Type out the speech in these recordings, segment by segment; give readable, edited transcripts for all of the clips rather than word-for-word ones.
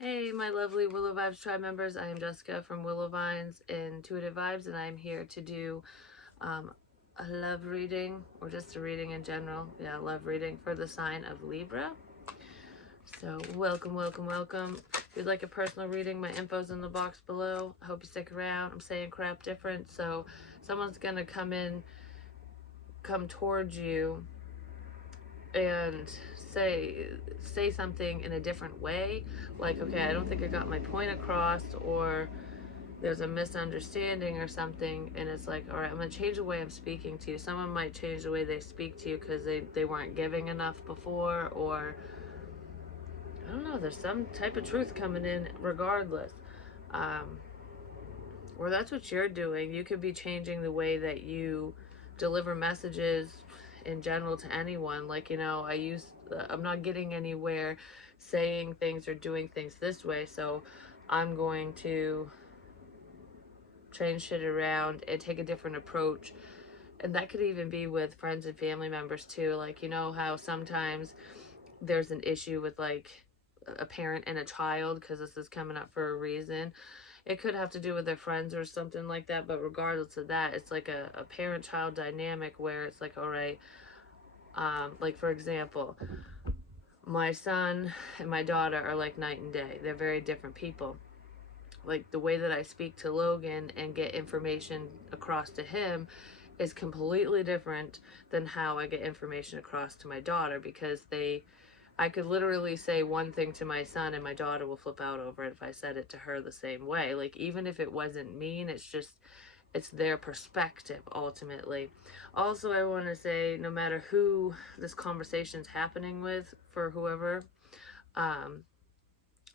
Hey, my lovely Willow Vibes tribe members. I am Jessica from Willow Vines Intuitive Vibes, and I'm here to do um, a love reading, or just a reading in general. Yeah, love reading for the sign of Libra. So, welcome, welcome, welcome. If you'd like a personal reading, my info's in the box below. I hope you stick around. I'm saying crap different, so someone's gonna come towards you and say something in a different way, like, okay, I don't think I got my point across, or there's a misunderstanding or something, and it's like, all right, I'm gonna change the way I'm speaking to you. Someone might change the way they speak to you because they weren't giving enough before, or I don't know, there's some type of truth coming in regardless. um or that's what you're doing. You could be changing the way that you deliver messages in general to anyone. Like, I'm not getting anywhere saying things or doing things this way, so I'm going to change shit around and take a different approach. And that could even be with friends and family members too. Like, you know how sometimes there's an issue with like a parent and a child, because this is coming up for a reason. It could have to do with their friends or something like that, but regardless of that, it's like a parent-child dynamic where it's like, all right, like for example, my son and my daughter are like night and day. They're very different people. Like the way that I speak to Logan and get information across to him is completely different than how I get information across to my daughter, because I could literally say one thing to my son and my daughter will flip out over it if I said it to her the same way. Like, even if it wasn't mean, it's their perspective ultimately. Also, I want to say, no matter who this conversation's happening with, for whoever, um,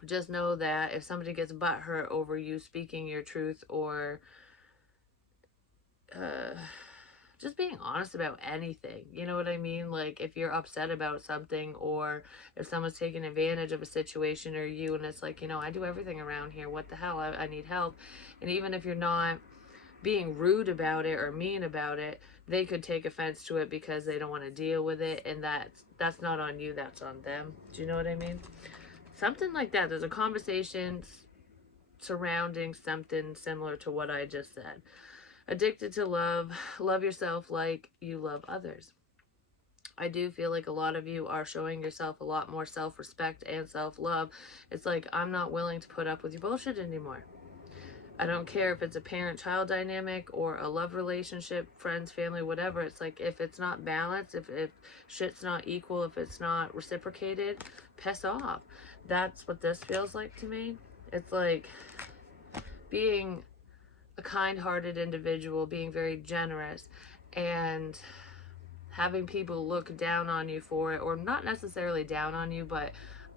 just know that if somebody gets butthurt over you speaking your truth, or uh, just being honest about anything. You know what I mean? Like, if you're upset about something, or if someone's taking advantage of a situation or you, and it's like, I do everything around here. What the hell? I need help. And even if you're not being rude about it or mean about it, they could take offense to it because they don't want to deal with it. And that's not on you. That's on them. Do you know what I mean? Something like that. There's a conversation surrounding something similar to what I just said. Addicted to love. Love yourself like you love others. I do feel like a lot of you are showing yourself a lot more self-respect and self-love. It's like, I'm not willing to put up with your bullshit anymore. I don't care if it's a parent-child dynamic or a love relationship, friends, family, whatever. It's like, if it's not balanced, if shit's not equal, if it's not reciprocated, piss off. That's what this feels like to me. It's like being a kind-hearted individual, being very generous, and having people look down on you for it, or not necessarily down on you, but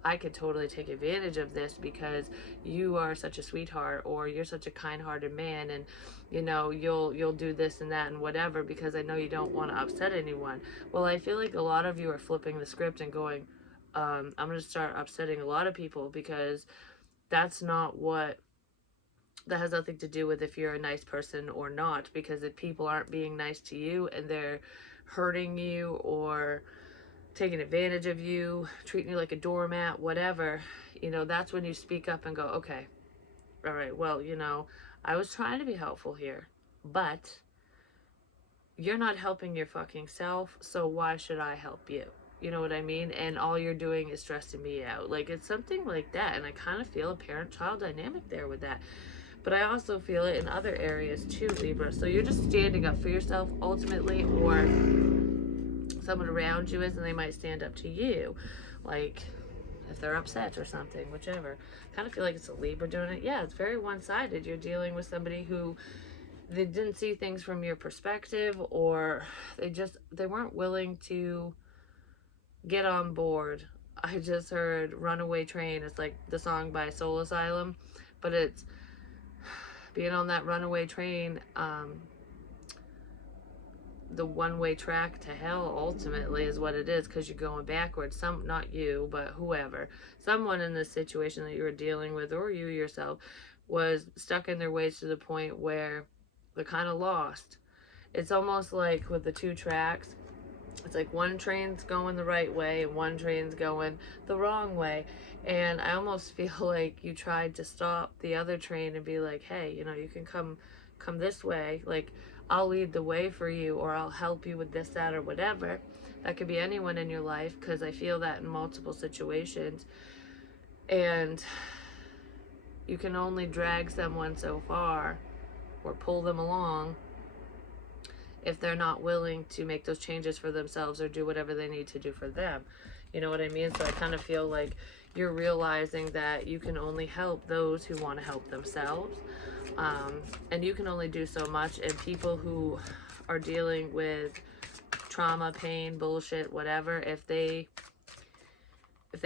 I could totally take advantage of this because you are such a sweetheart, or you're such a kind-hearted man, and you'll do this and that and whatever because I know you don't want to upset anyone. Well, I feel like a lot of you are flipping the script and going, I'm going to start upsetting a lot of people, because that's not what that has nothing to do with if you're a nice person or not. Because if people aren't being nice to you and they're hurting you or taking advantage of you, treating you like a doormat, whatever, that's when you speak up and go, okay, all right, well, I was trying to be helpful here, but you're not helping your fucking self, so why should I help you? You know what I mean? And all you're doing is stressing me out. Like, it's something like that. And I kind of feel a parent-child dynamic there with that. But I also feel it in other areas too, Libra. So you're just standing up for yourself ultimately, or someone around you is, and they might stand up to you. Like, if they're upset or something, whichever. Kind of feel like it's a Libra doing it. Yeah, it's very one-sided. You're dealing with somebody who they didn't see things from your perspective, or they weren't willing to get on board. I just heard Runaway Train. It's like the song by Soul Asylum, but it's being on that runaway train, the one-way track to hell ultimately is what it is, because you're going backwards. Not you, but whoever, someone in this situation that you were dealing with, or you yourself, was stuck in their ways to the point where they're kind of lost. It's almost like with the two tracks, It's like one train's going the right way and one train's going the wrong way. And I almost feel like you tried to stop the other train and be like, hey, you know, you can come this way. Like, I'll lead the way for you, or I'll help you with this, that, or whatever. That could be anyone in your life, because I feel that in multiple situations. And you can only drag someone so far or pull them along if they're not willing to make those changes for themselves or do whatever they need to do for them. You know what I mean? So I kind of feel like you're realizing that you can only help those who want to help themselves. And you can only do so much. And people who are dealing with trauma, pain, bullshit, whatever, if they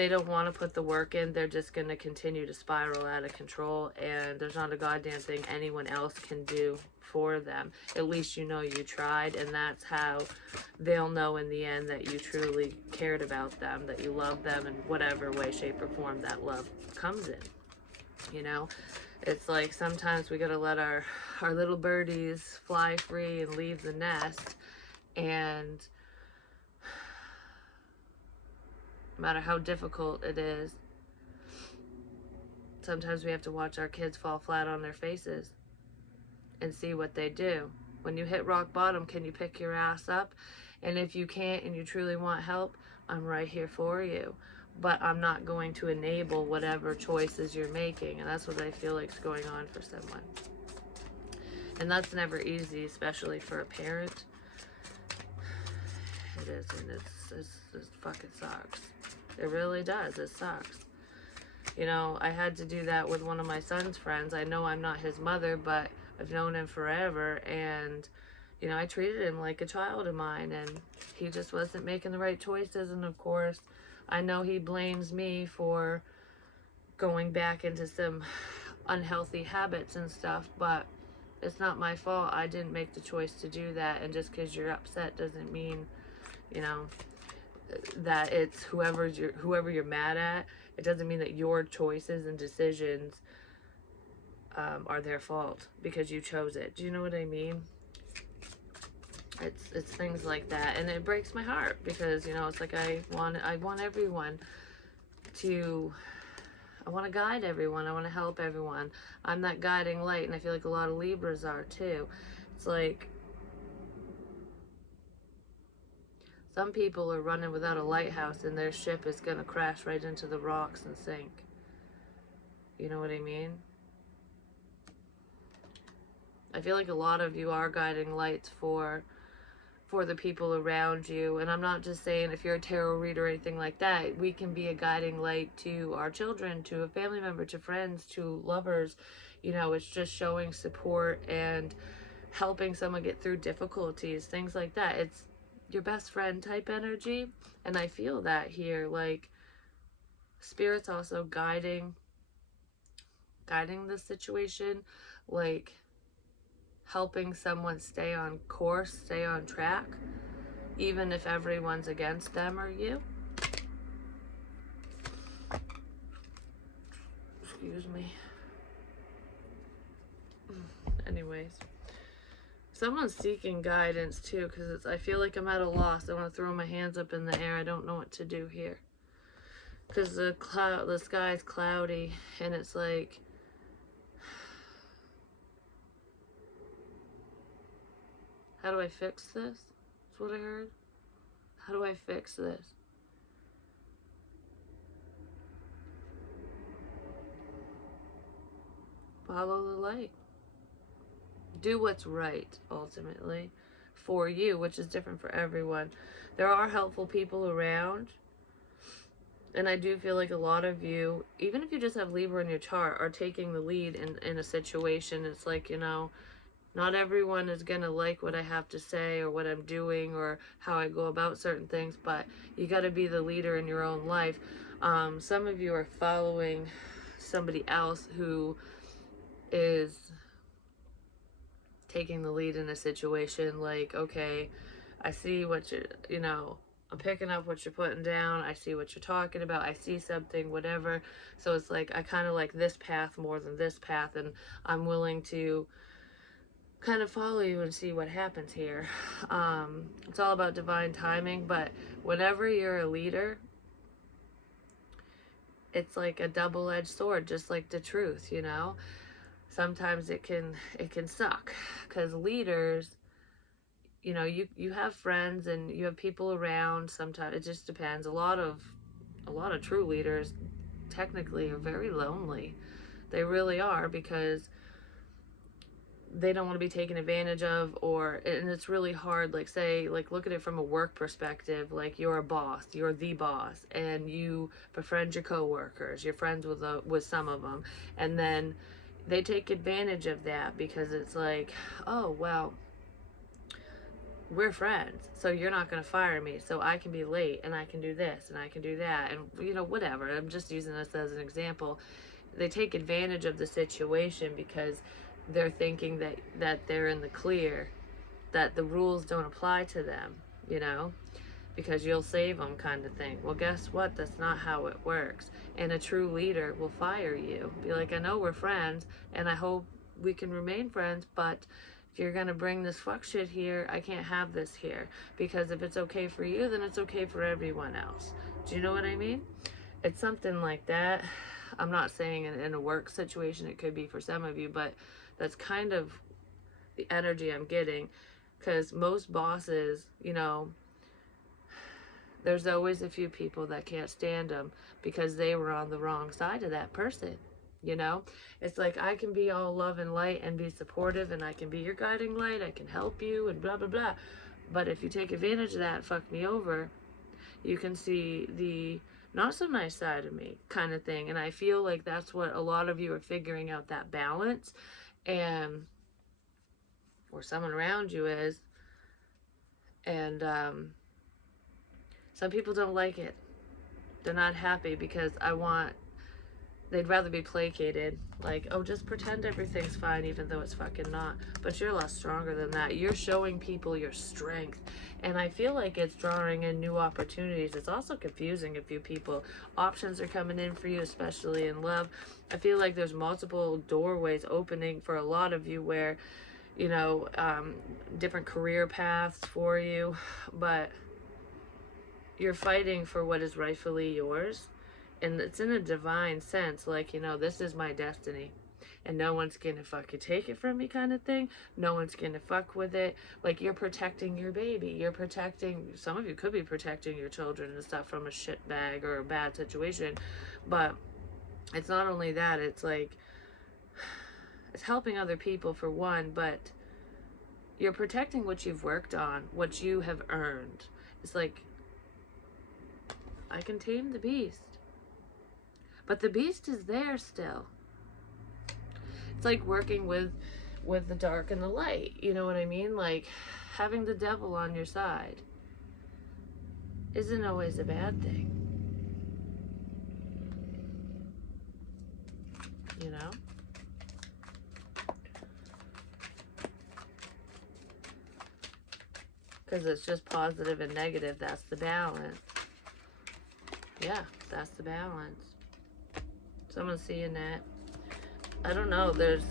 don't want to put the work in, they're just going to continue to spiral out of control, and there's not a goddamn thing anyone else can do for them. At least you know you tried, and that's how they'll know in the end that you truly cared about them, that you love them in whatever way, shape, or form that love comes in. You know, it's like sometimes we got to let our little birdies fly free and leave the nest, and no matter how difficult it is, sometimes we have to watch our kids fall flat on their faces and see what they do. When you hit rock bottom, can you pick your ass up? And if you can't and you truly want help, I'm right here for you. But I'm not going to enable whatever choices you're making. And that's what I feel like is going on for someone. And that's never easy, especially for a parent. It is, and it fucking sucks. It really does. It sucks. You know, I had to do that with one of my son's friends. I know I'm not his mother, but I've known him forever, and, you know, I treated him like a child of mine, and he just wasn't making the right choices. And of course, I know he blames me for going back into some unhealthy habits and stuff, but it's not my fault. I didn't make the choice to do that, and just because you're upset doesn't mean, you know, that it's whoever you're mad at. It doesn't mean that your choices and decisions are their fault because you chose it. Do you know what I mean? It's things like that, and it breaks my heart because, you know, it's like I want everyone to. I want to guide everyone. I want to help everyone. I'm that guiding light, and I feel like a lot of Libras are too. It's like some people are running without a lighthouse, and their ship is going to crash right into the rocks and sink. You know what I mean? I feel like a lot of you are guiding lights for the people around you. And I'm not just saying if you're a tarot reader or anything like that. We can be a guiding light to our children, to a family member, to friends, to lovers. You know, it's just showing support and helping someone get through difficulties, things like that. It's your best friend type energy, and I feel that here. Like, spirit's also guiding the situation, like helping someone stay on course, stay on track, even if everyone's against them or you. Excuse me. Anyways, someone's seeking guidance too, because I feel like I'm at a loss. I want to throw my hands up in the air. I don't know what to do here because the sky is cloudy, and it's like, how do I fix this? That's what I heard. How do I fix this? Follow the light. Do what's right, ultimately, for you, which is different for everyone. There are helpful people around, and I do feel like a lot of you, even if you just have Libra in your chart, are taking the lead in a situation. It's like, you know, not everyone is going to like what I have to say or what I'm doing or how I go about certain things, but you got to be the leader in your own life. Some of you are following somebody else who is taking the lead in a situation. Like, okay, I see what you know, I'm picking up what you're putting down. I see what you're talking about. I see something, whatever. So it's like, I kind of like this path more than this path, and I'm willing to kind of follow you and see what happens here. It's all about divine timing, but whenever you're a leader, it's like a double-edged sword, just like the truth, you know? Sometimes it can suck, because leaders, you know, you have friends and you have people around. Sometimes it just depends. A lot of true leaders technically are very lonely. They really are, because they don't want to be taken advantage of, or, and it's really hard. Like, say, like, look at it from a work perspective. Like, you're a boss, you're the boss, and you befriend your coworkers, you're friends with some of them, and then they take advantage of that, because it's like, oh well, we're friends, so you're not going to fire me, so I can be late and I can do this and I can do that, and you know, whatever. I'm just using this as an example. They take advantage of the situation because they're thinking that they're in the clear, that the rules don't apply to them, you know, because you'll save them, kind of thing. Well, guess what? That's not how it works. And a true leader will fire you. Be like, I know we're friends and I hope we can remain friends, but if you're gonna bring this fuck shit here, I can't have this here. Because if it's okay for you, then it's okay for everyone else. Do you know what I mean? It's something like that. I'm not saying in a work situation, it could be for some of you, but that's kind of the energy I'm getting. Because most bosses, you know, there's always a few people that can't stand them because they were on the wrong side of that person. You know, it's like, I can be all love and light and be supportive, and I can be your guiding light, I can help you, and blah blah blah. But if you take advantage of that and fuck me over, you can see the not so nice side of me, kind of thing. And I feel like that's what a lot of you are figuring out, that balance, and or someone around you is. And some people don't like it. They're not happy because they'd rather be placated. Like, oh, just pretend everything's fine even though it's fucking not. But you're a lot stronger than that. You're showing people your strength. And I feel like it's drawing in new opportunities. It's also confusing a few people. Options are coming in for you, especially in love. I feel like there's multiple doorways opening for a lot of you where, you know, different career paths for you. But you're fighting for what is rightfully yours. And it's in a divine sense, like, you know, this is my destiny and no one's gonna fucking take it from me, kind of thing. No one's gonna fuck with it. Like, you're protecting your baby, you're protecting, some of you could be protecting your children and stuff from a shit bag or a bad situation. But it's not only that, it's like, it's helping other people for one, but you're protecting what you've worked on, what you have earned. It's like, I can tame the beast, but the beast is there still. It's like working with the dark and the light. You know what I mean? Like, having the devil on your side isn't always a bad thing. You know? Because it's just positive and negative. That's the balance. Yeah, that's the balance. Someone's seeing that. I don't know, there's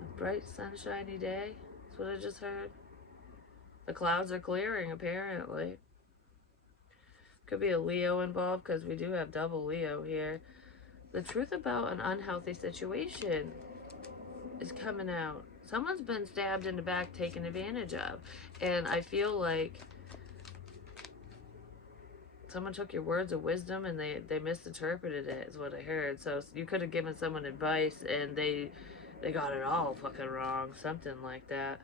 a bright sunshiny day. That's what I just heard. The clouds are clearing, apparently. Could be a Leo involved, because we do have double Leo here. The truth about an unhealthy situation is coming out. Someone's been stabbed in the back, taken advantage of. And I feel like someone took your words of wisdom and they misinterpreted it, is what I heard. So you could have given someone advice and they got it all fucking wrong. Something like that.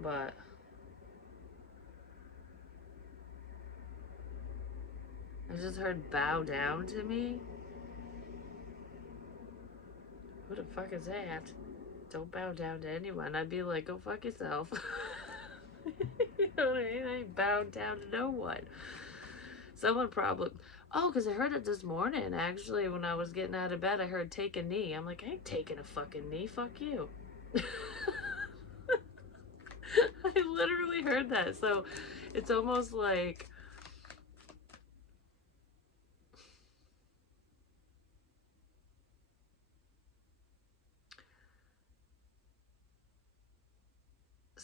But I just heard bow down to me. Who the fuck is that? Don't bow down to anyone. I'd be like, go fuck yourself. You know what I mean? I ain't bowed down to no one. Someone probably... Oh, because I heard it this morning, actually, when I was getting out of bed. I heard take a knee. I'm like, I ain't taking a fucking knee. Fuck you. I literally heard that. So it's almost like...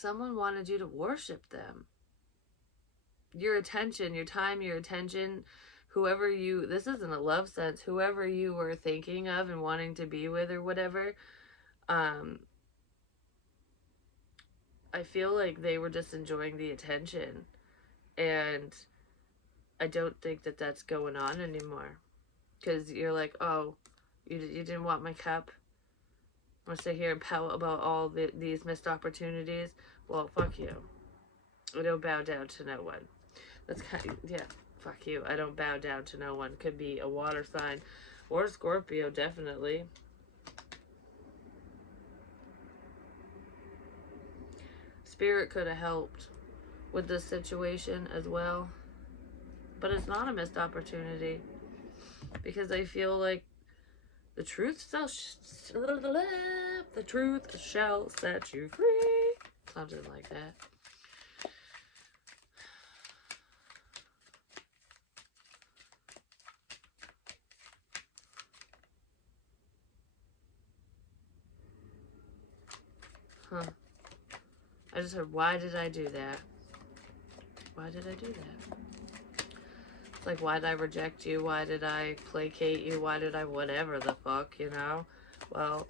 someone wanted you to worship them. Your attention, your time, your attention, whoever you, this isn't a love sense, whoever you were thinking of and wanting to be with or whatever, I feel like they were just enjoying the attention. And I don't think that that's going on anymore. Because you're like, oh, you didn't want my cup? I'm going to sit here and pout about all these missed opportunities? Well, fuck you. I don't bow down to no one. That's kind of, yeah, fuck you. I don't bow down to no one. Could be a water sign or a Scorpio, definitely. Spirit could have helped with this situation as well. But it's not a missed opportunity. Because I feel like the truth shall set you free. Something like that. Huh. I just heard, why did I do that? Why did I do that? It's like, why did I reject you? Why did I placate you? Why did I whatever the fuck, you know? Well,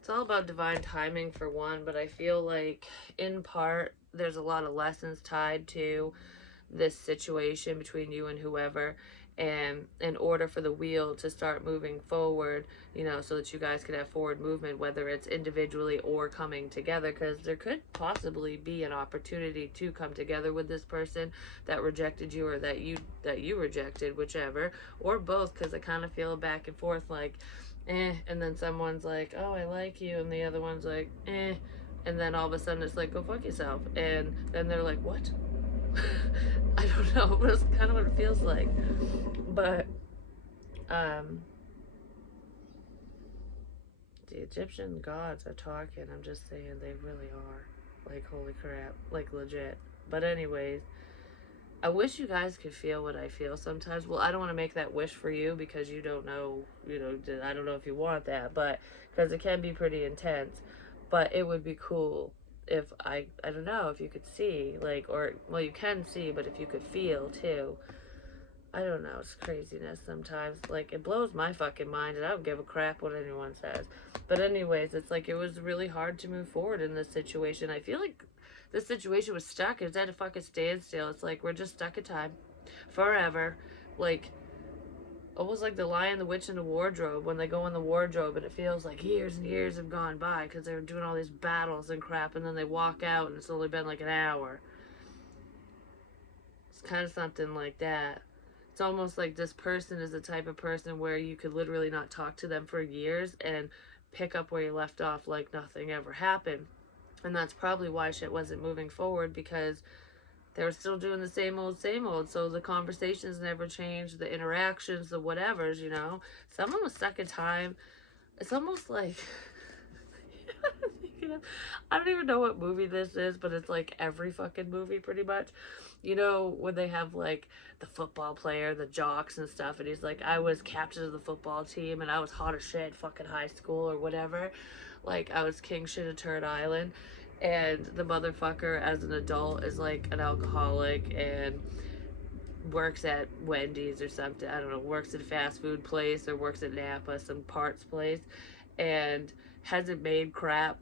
it's all about divine timing for one, but I feel like in part there's a lot of lessons tied to this situation between you and whoever, and in order for the wheel to start moving forward, you know, so that you guys can have forward movement, whether it's individually or coming together, because there could possibly be an opportunity to come together with this person that rejected you, or that you rejected, whichever, or both, because I kind of feel back and forth, like and then someone's like, oh, I like you, and the other one's like, and then all of a sudden it's like, go fuck yourself, and then they're like, what? I don't know, but it's kind of what it feels like. But the Egyptian gods are talking. I'm just saying, they really are. Like, holy crap, like legit. But anyways, I wish you guys could feel what I feel sometimes. Well, I don't want to make that wish for you, because you don't know, I don't know if you want that, but because it can be pretty intense. But it would be cool if I don't know, if you could see, like, or, well, you can see, but if you could feel too. I don't know, it's craziness sometimes. Like, it blows my fucking mind, and I don't give a crap what anyone says. But anyways, it's like, it was really hard to move forward in this situation. I feel like this situation was stuck. It's at a fucking standstill. It's like, we're just stuck in time. Forever. Like, almost like the Lion, the Witch, and the Wardrobe, when they go in the wardrobe and it feels like years and years have gone by because they're doing all these battles and crap, and then they walk out and it's only been like an hour. It's kind of something like that. It's almost like this person is the type of person where you could literally not talk to them for years and pick up where you left off like nothing ever happened. And that's probably why shit wasn't moving forward, because they were still doing the same old, same old. So the conversations never changed, the interactions, the whatevers, you know. Someone was stuck in time. It's almost like, I don't even know what movie this is, but it's like every fucking movie pretty much. You know, when they have like the football player, the jocks and stuff, and he's like, I was captain of the football team and I was hot as shit fucking high school or whatever. Like, I was king shit of Turd Island. And the motherfucker as an adult is like an alcoholic and works at Wendy's or something. I don't know, works at a fast food place or works at Napa, some parts place, and hasn't made crap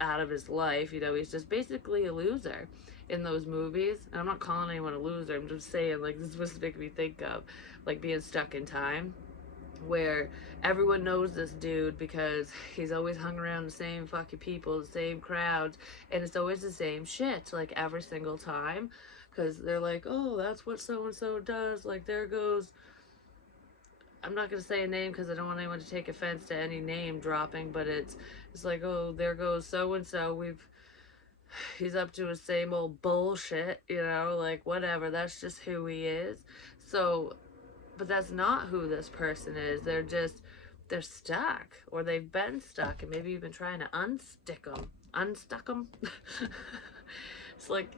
out of his life. You know, he's just basically a loser in those movies. And I'm not calling anyone a loser. I'm just saying, like, this is what's making me think of, like, being stuck in time, where everyone knows this dude because he's always hung around the same fucking people, the same crowds, and it's always the same shit, like, every single time, because they're like, oh, that's what so-and-so does, like, there goes, I'm not going to say a name because I don't want anyone to take offense to any name dropping, but it's like, oh, there goes so-and-so, he's up to his same old bullshit, you know, like, whatever, that's just who he is. So, but that's not who this person is. They're stuck, or they've been stuck, and maybe you've been trying to unstuck them. It's like,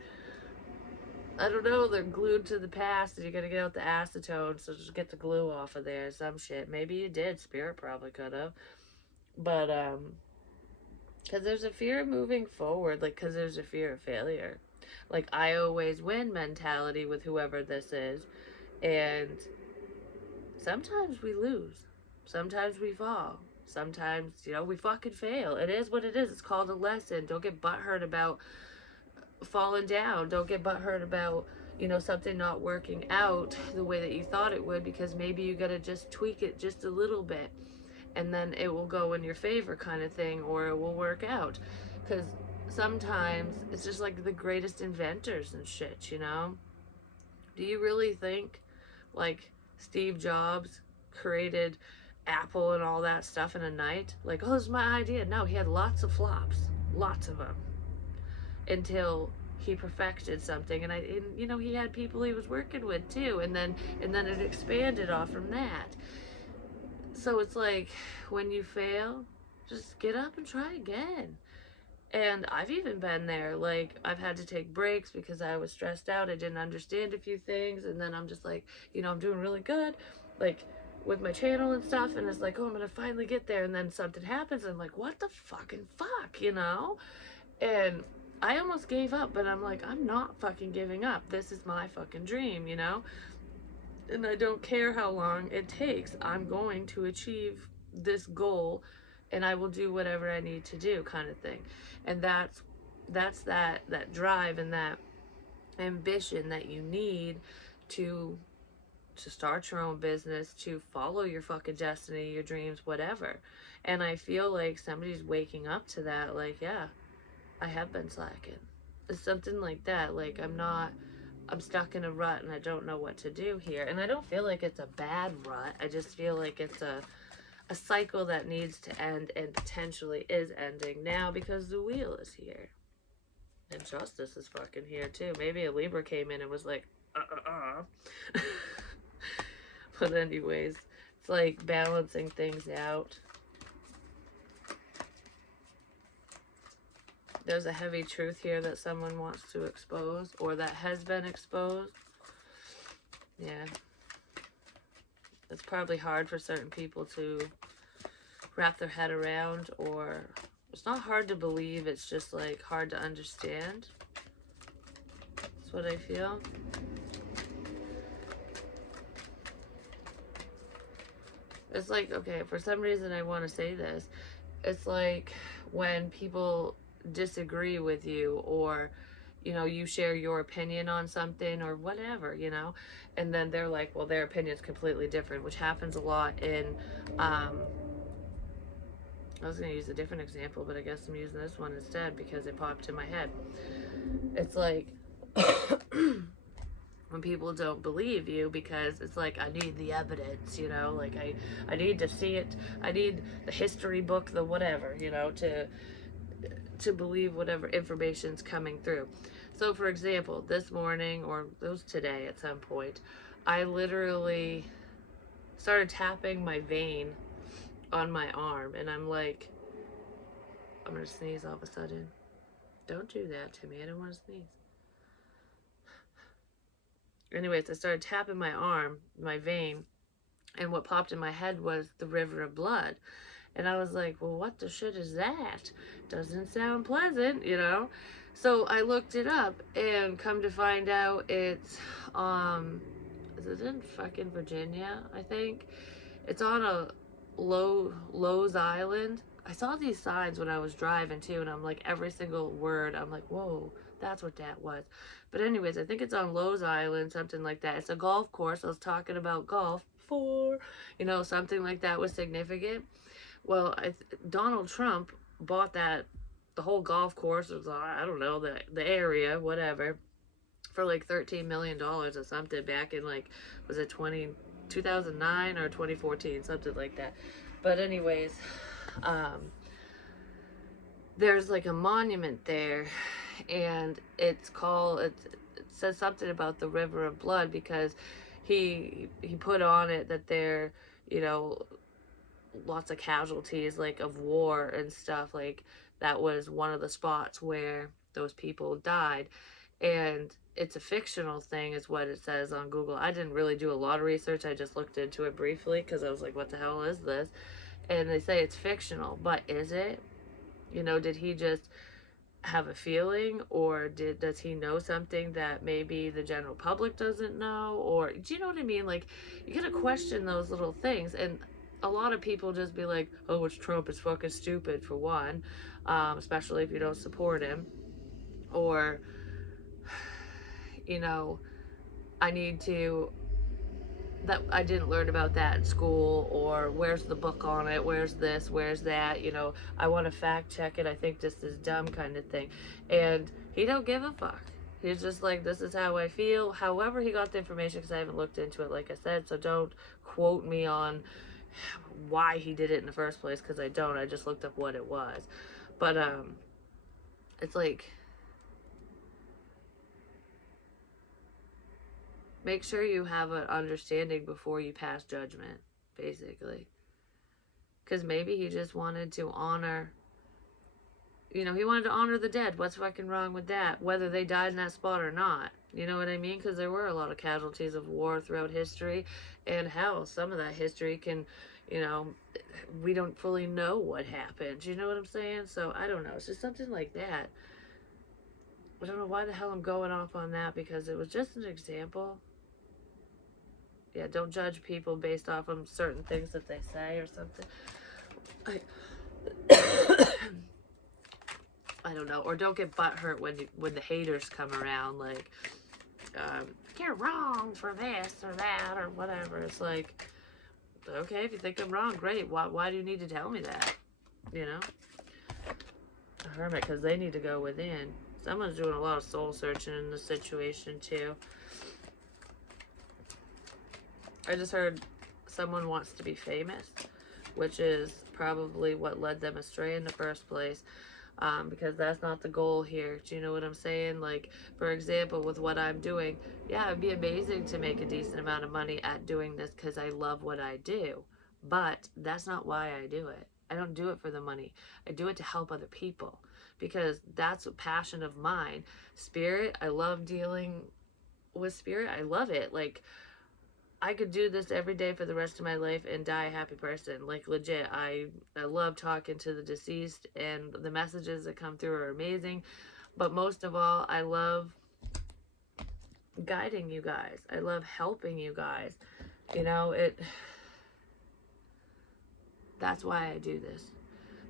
I don't know, they're glued to the past, and you gotta get out the acetone, so just get the glue off of there, some shit. Maybe you did, Spirit probably could have. But, Because there's a fear of moving forward, like, because there's a fear of failure. Like, I always win mentality with whoever this is. And sometimes we lose. Sometimes we fall. Sometimes, we fucking fail. It is what it is. It's called a lesson. Don't get butthurt about falling down. Don't get butthurt about, something not working out the way that you thought it would, because maybe you gotta just tweak it just a little bit and then it will go in your favor, kind of thing, or it will work out. Because sometimes it's just like the greatest inventors and shit. Do you really think like Steve Jobs created Apple and all that stuff in a night? Like, oh, this is my idea. No, he had lots of flops, lots of them, until he perfected something. And he had people he was working with too, and then it expanded off from that. So it's like, when you fail, just get up and try again. And I've even been there. Like, I've had to take breaks because I was stressed out. I didn't understand a few things. And then I'm just like, I'm doing really good, like, with my channel and stuff. And it's like, oh, I'm going to finally get there. And then something happens. And I'm like, what the fucking fuck? And I almost gave up. But I'm like, I'm not fucking giving up. This is my fucking dream. And I don't care how long it takes. I'm going to achieve this goal, and I will do whatever I need to do, kind of thing. And that's that drive and that ambition that you need to start your own business, to follow your fucking destiny, your dreams, whatever. And I feel like somebody's waking up to that. Like, yeah, I have been slacking. It's something like that. Like, I'm stuck in a rut and I don't know what to do here. And I don't feel like it's a bad rut. I just feel like it's a cycle that needs to end, and potentially is ending now, because the wheel is here. And justice is fucking here too. Maybe a Libra came in and was like, But anyways, it's like balancing things out. There's a heavy truth here that someone wants to expose, or that has been exposed. Yeah. It's probably hard for certain people to wrap their head around, or it's not hard to believe, it's just like hard to understand. That's what I feel. It's like, okay, for some reason I want to say this. It's like when people disagree with you, or you share your opinion on something or whatever, and then they're like, well, their opinion's completely different, which happens a lot in I was going to use a different example, but I guess I'm using this one instead because it popped in my head. It's like when people don't believe you, because it's like, I need the evidence, like I need to see it. I need the history book, the whatever, to believe whatever information's coming through. So for example, this morning, or it was today at some point, I literally started tapping my vein on my arm, and I'm like, I'm gonna sneeze all of a sudden. Don't do that to me. I don't want to sneeze. Anyways, I started tapping my arm, my vein, and what popped in my head was the river of blood. And I was like, well, what the shit is that? Doesn't sound pleasant, So I looked it up, and come to find out, it's is it in fucking Virginia, I think? It's on a Lowe's Island. I saw these signs when I was driving too, and I'm like, every single word, I'm like, whoa, that's what that was. But anyways, I think it's on Lowe's Island, something like that. It's a golf course. I was talking about golf before, something like that was significant. Well, Donald Trump bought the whole golf course, was, I don't know, the area, whatever, for like $13 million or something back in, like, was it 2009 or 2014, something like that. But anyways, there's like a monument there, and it says something about the river of blood, because he put on it that there, lots of casualties, like, of war and stuff, like that was one of the spots where those people died. And it's a fictional thing, is what it says on Google. I didn't really do a lot of research. I just looked into it briefly because I was like, what the hell is this? And they say it's fictional, but is it? You know, did he just have a feeling, or does he know something that maybe the general public doesn't know? Or do you know what I mean? Like, you gotta question those little things. And a lot of people just be like, oh, it's Trump, it's fucking stupid, for one, especially if you don't support him. Or, you know, I need to, that I didn't learn about that in school, or where's the book on it, where's this, where's that, you know, I want to fact check it, I think this is dumb, kind of thing. And he don't give a fuck. He's just like, this is how I feel. However he got the information, because I haven't looked into it, like I said, so don't quote me on why he did it in the first place, because I don't. I just looked up what it was. But it's like, make sure you have an understanding before you pass judgment, basically. Because maybe he just wanted to honor, you know, he wanted to honor the dead. What's fucking wrong with that? Whether they died in that spot or not. You know what I mean? Because there were a lot of casualties of war throughout history. And hell, some of that history can, you know, we don't fully know what happened. You know what I'm saying? So I don't know. It's just something like that. I don't know why the hell I'm going off on that, because it was just an example. Yeah, don't judge people based off of certain things that they say or something. I don't know. Or don't get butthurt when the haters come around, like, you're wrong for this or that or whatever. It's like, okay, if you think I'm wrong, great. Why do you need to tell me that? You know? A hermit, because they need to go within. Someone's doing a lot of soul searching in this situation, too. I just heard someone wants to be famous, which is probably what led them astray in the first place. Because that's not the goal here. Do you know what I'm saying? Like, for example, with what I'm doing, yeah, it'd be amazing to make a decent amount of money at doing this because I love what I do. But that's not why I do it. I don't do it for the money. I do it to help other people, because that's a passion of mine. Spirit, I love dealing with spirit. I love it. Like, I could do this every day for the rest of my life and die a happy person. Like, legit, I love talking to the deceased, and the messages that come through are amazing. But most of all, I love guiding you guys. I love helping you guys. You know, that's why I do this.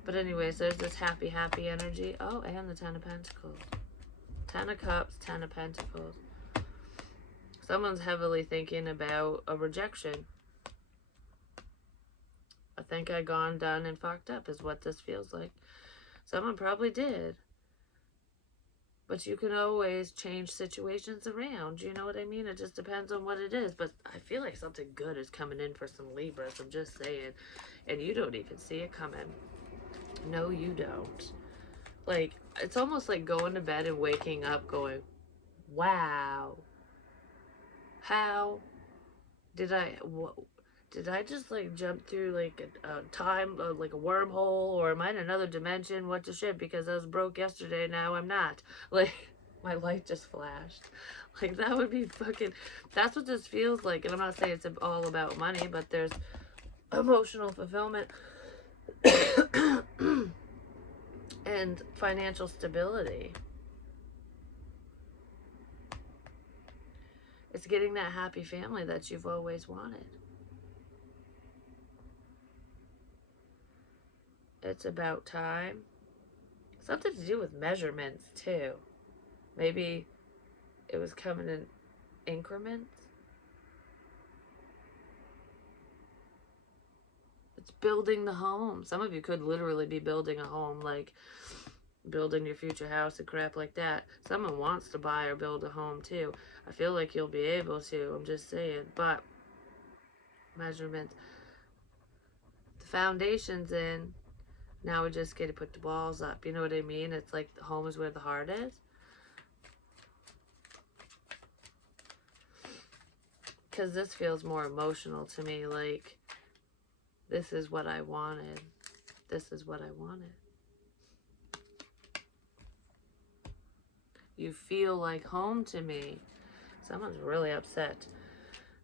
But anyways, there's this happy, happy energy. Oh, and the Ten of Pentacles. Ten of Cups, Ten of Pentacles. Someone's heavily thinking about a rejection. I think I gone, done, and fucked up is what this feels like. Someone probably did. But you can always change situations around. You know what I mean? It just depends on what it is. But I feel like something good is coming in for some Libras. I'm just saying. And you don't even see it coming. No, you don't. Like, it's almost like going to bed and waking up going, wow. How did I just like jump through like a time, like a wormhole, or am I in another dimension? What the shit? Because I was broke yesterday, now I'm not. Like, my light just flashed. Like, that would be fucking, that's what this feels like. And I'm not saying it's all about money, but there's emotional fulfillment and financial stability. It's getting that happy family that you've always wanted. It's about time. Something to do with measurements, too. Maybe it was coming in increments. It's building the home. Some of you could literally be building a home, like building your future house and crap like that. Someone wants to buy or build a home, too. I feel like you'll be able to. I'm just saying. But measurements. The foundation's in. Now we just get to put the walls up. You know what I mean? It's like the home is where the heart is. Because this feels more emotional to me. Like, this is what I wanted. This is what I wanted. You feel like home to me. Someone's really upset.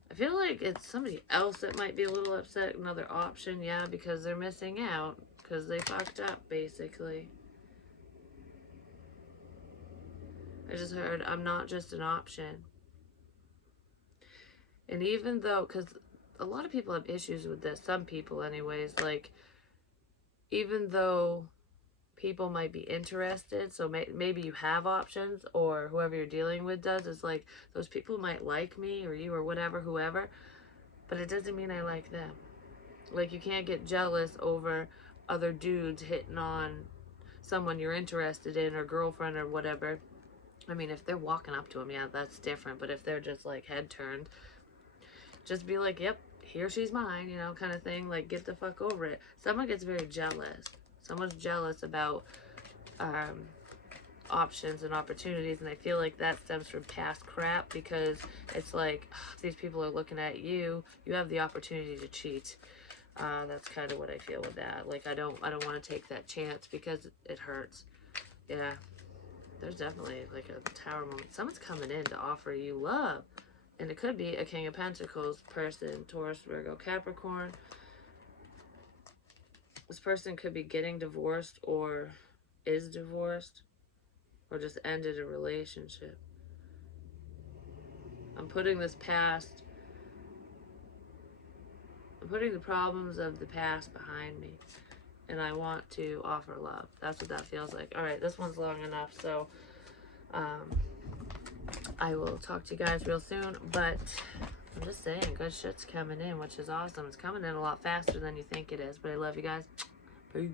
I feel like it's somebody else that might be a little upset. Another option, yeah, because they're missing out. Because they fucked up, basically. I just heard, I'm not just an option. And even though, because a lot of people have issues with this, some people anyways, like, even though people might be interested, so maybe you have options, or whoever you're dealing with does, it's like, those people might like me, or you, or whatever, whoever, but it doesn't mean I like them. Like, you can't get jealous over other dudes hitting on someone you're interested in, or girlfriend, or whatever. I mean, if they're walking up to him, yeah, that's different. But if they're just like head turned, just be like, yep, here she's mine, you know, kind of thing. Like, get the fuck over it. Someone gets very jealous. Someone's jealous about options and opportunities, and I feel like that stems from past crap, because it's like, ugh, these people are looking at you. You have the opportunity to cheat. That's kind of what I feel with that. Like, I don't want to take that chance because it hurts. Yeah. There's definitely like a tower moment. Someone's coming in to offer you love. And it could be a King of Pentacles person, Taurus, Virgo, Capricorn. This person could be getting divorced, or is divorced, or just ended a relationship. I'm putting this past, I'm putting the problems of the past behind me. And I want to offer love. That's what that feels like. All right, this one's long enough, so I will talk to you guys real soon. But I'm just saying, good shit's coming in, which is awesome. It's coming in a lot faster than you think it is. But I love you guys. Peace.